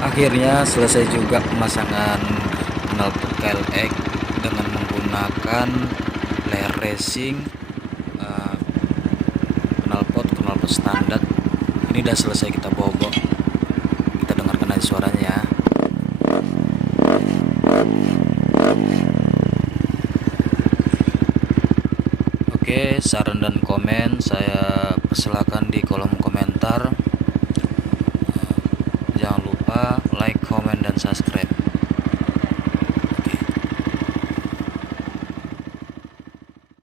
Akhirnya selesai juga pemasangan knalpot KLX dengan menggunakan layar racing, eh, knalpot standar. Ini udah selesai kita bobok. Kita dengarkan aja suaranya ya. Oke, saran dan komen saya persilakan di kolom komentar. Jangan lupa like, comment, dan subscribe.